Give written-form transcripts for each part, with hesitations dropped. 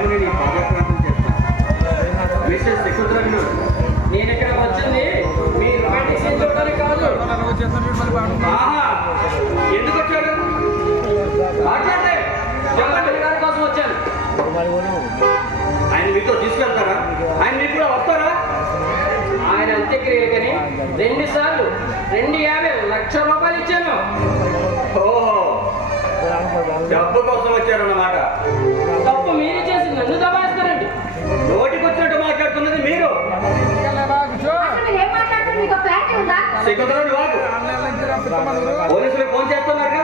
టైంని నీ పాదక్రాంతం చేస్తాను. మిస్టర్ శకుంతలను నేను ఇక్కడ వచ్చింది మీ రొమాంటిక్ సీన్ చూడడానికి కాదు. ఎందుకు వచ్చారు? మాట్లాడే గారి కోసం వచ్చాను. ఆయన మీతో తీసుకెళ్తారా? ఆయన మీకు కూడా వస్తారా? ఆయన అంత్యక్రియకని 2 సార్లు 250 లక్షల రూపాయలు ఇచ్చాను. ఓహో, డబ్బు కోసం వచ్చారన్నమాట. తప్పు మీరు చేసి నన్ను దబాయిస్తారండి. నోటికి వచ్చినట్టు మాట్లాడుతున్నది మీరు. శకుంతలను వాడు పోలీసులు ఫోన్ చేస్తున్నారుగా,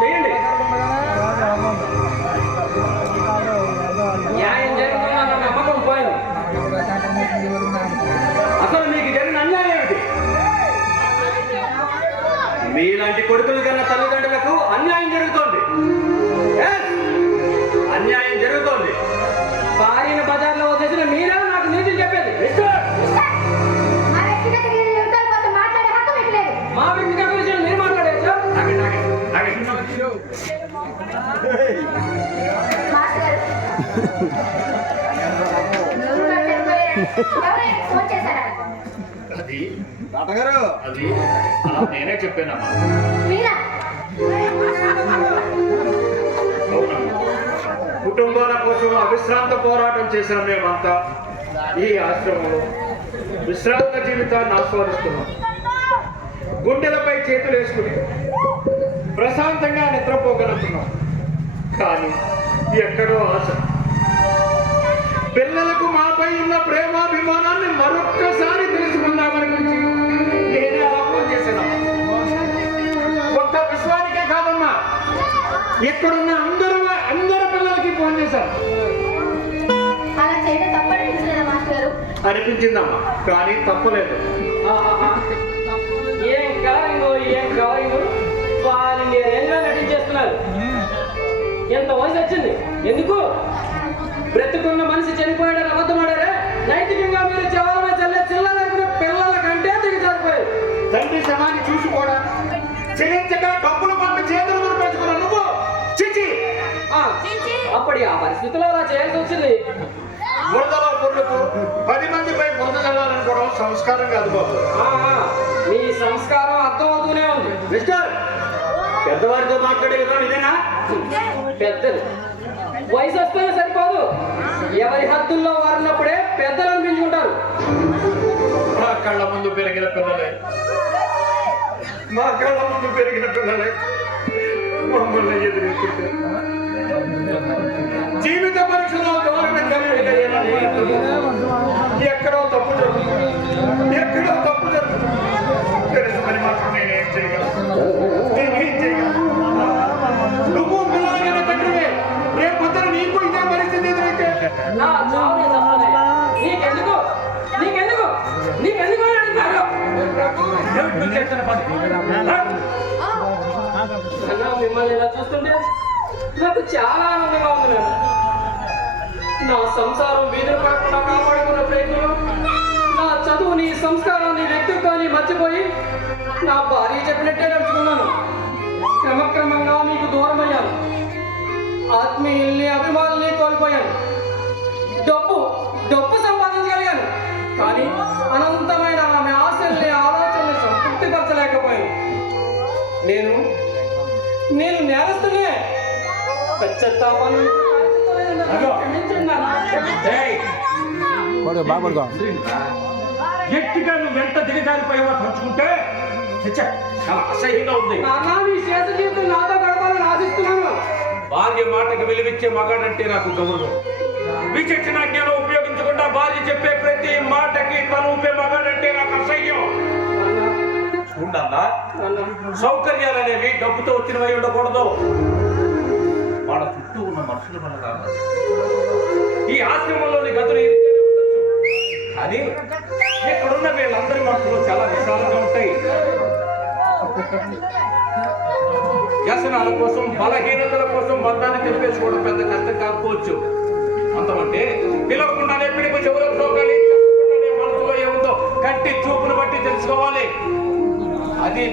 చేయండి. న్యాయం జరుగుతుందన్న నమ్మకం పోయింది. అసలు మీకు జరిగిన అన్యాయం ఏమిటి? మీలాంటి కొడుకులు కన్నా తల్లిదండ్రులకు అన్యాయం జరుగుతోంది. అన్యాయం జరుగుతోంది. భార్యను బజార్లో వదిలేసిన మీరే నాకు నీతులు చెప్పేది. మా వ్యక్తిగత విషయాలు మీరు మాట్లాడేచ్చా? అది తాతగారు, అది అలా నేనే చెప్పానమ్మా. కుటుంబాల కోసం అవిశ్రాంత పోరాటం చేసిన మేమంతా ఈ ఆశ్రమంలో విశ్రాంత జీవితాన్ని ఆస్వాదిస్తున్నాం. గుండెలపై చేతులు వేసుకుని ప్రశాంతంగా నిద్రపోగలుగుతున్నాం. కానీ ఎక్కడో ఆశ. పిల్లలకు మాపై ఉన్న ప్రేమాభిమానాన్ని మరొక్కసారి తెలుసుకుందామని నేనే ఆహ్వానం చేశాను. ఒక్క విశ్వానికే కాదమ్మా, ఇక్కడున్న అందరి పిల్లలకి ఫోన్ చేశాను. అనిపించిందమ్మా, కానీ తప్పలేదు. ఏం కలరింగ్ వాళ్ళని నటించేస్తున్నారు. ఎంత వయసు వచ్చింది? ఎందుకు బ్రతుకున్న మనిషి చనిపోయాడని అబద్ధమాడారే? నైతికంగా మీరు చివరమే చిల్లరనుకునే పిల్లల కంటే దిగజారిపోయారు. తండ్రి శవాన్ని చూసి కూడా చెల్లించక డబ్బులు పంపి చేతులు దురిపేసుకున్న నువ్వు చిచి! అప్పటి ఆ పరిస్థితిలో అలా చేయాల్సి వచ్చింది. బురదలో పొర్లుతూ 10 మందిపై బురద చల్లాలనుకోవడం సంస్కారం కాదు బాబు. మీ సంస్కారం అర్థం అవుతూనే ఉంది. మిస్టర్, పెద్దవారితో మాట్లాడే విధానం ఇదేనా? పెద్దలు వయసు వస్తేనే సరిపోదు, ఎవరి హద్దుల్లో వారున్నప్పుడే పెద్దలు అనిపించుకుంటారు. మా కళ్ళ ముందు పెరిగిన పిల్లలే మమ్మల్ని ఎదురెత్తుంటే జీవిత పరీక్షలో ఎక్కడో తప్పు జరుగుతుంది. తెలుసు మరి మాత్రం నేనేం చేయగలను? నువ్వు పిల్లలైన తండ్రివే. రేపు పొద్దున నీకు ఇదే పరిస్థితి ఎదురైతే మిమ్మల్ని ఇలా చూస్తుంటే నాకు చాలా ఆనందంగా ఉంది. నా సంసారం వీధులు కాకుండా కాపాడుకున్న ప్రయత్నంలో నా చదువుని, సంస్కారాన్ని, వ్యక్తిత్వాన్ని మర్చిపోయి నా భార్య చెప్పినట్టే నడుచుకున్నాను. క్రమక్రమంగా మీకు దూరం అయ్యాను. ఆత్మీయుల్ని, అభిమానుల్ని కోల్పోయాను. డబ్బు సంపాదించగలిగాను, కానీ అనంతమైన ఆమె ఆశల్ని, ఆలోచనల్ని సంతృప్తిపరచలేకపోయాను. నేను నేరస్తునే. పశ్చాత్తాపాలు వ్యక్తిగా నువ్వు ఎంత దిగజారిపోయావో తలుచుకుంటే చాలా అసహ్యంగా ఉంది. నాతో గడపాలని ఆశిస్తున్నాను. భార్య మాటకి విలువిచ్చే మగాడంటే నాకు గౌరవం. విచక్షణ జ్ఞానం ఉపయోగించకుండా భార్య చెప్పే ప్రతి మాటకి తను ఊపే మగాడంటే నాకు అసహ్యం. చూడన్నా, సౌకర్యాలు అనేవి డబ్బుతో వచ్చినవై ఉండకూడదు. వాళ్ళ చుట్టూ ఉన్న మనుషుల వల్ల కాదు. ఈ ఆశ్రమంలోని గదులు ఉండొచ్చు, కానీ ఇక్కడున్న వీళ్ళందరి మనసులో చాలా విశాలంగా ఉంటాయి. వ్యసనాల కోసం, బలహీనతల కోసం బంధాన్ని తెలిపేసుకోవడం పెద్ద కష్టం కాకపోవచ్చు. అంతమంటే పిలవకుండానే పిలుపు చెవులకు సోకాలి, చెప్పకుండానే మనసులో ఏముందో కంటి చూపును బట్టి తెలుసుకోవాలి. అది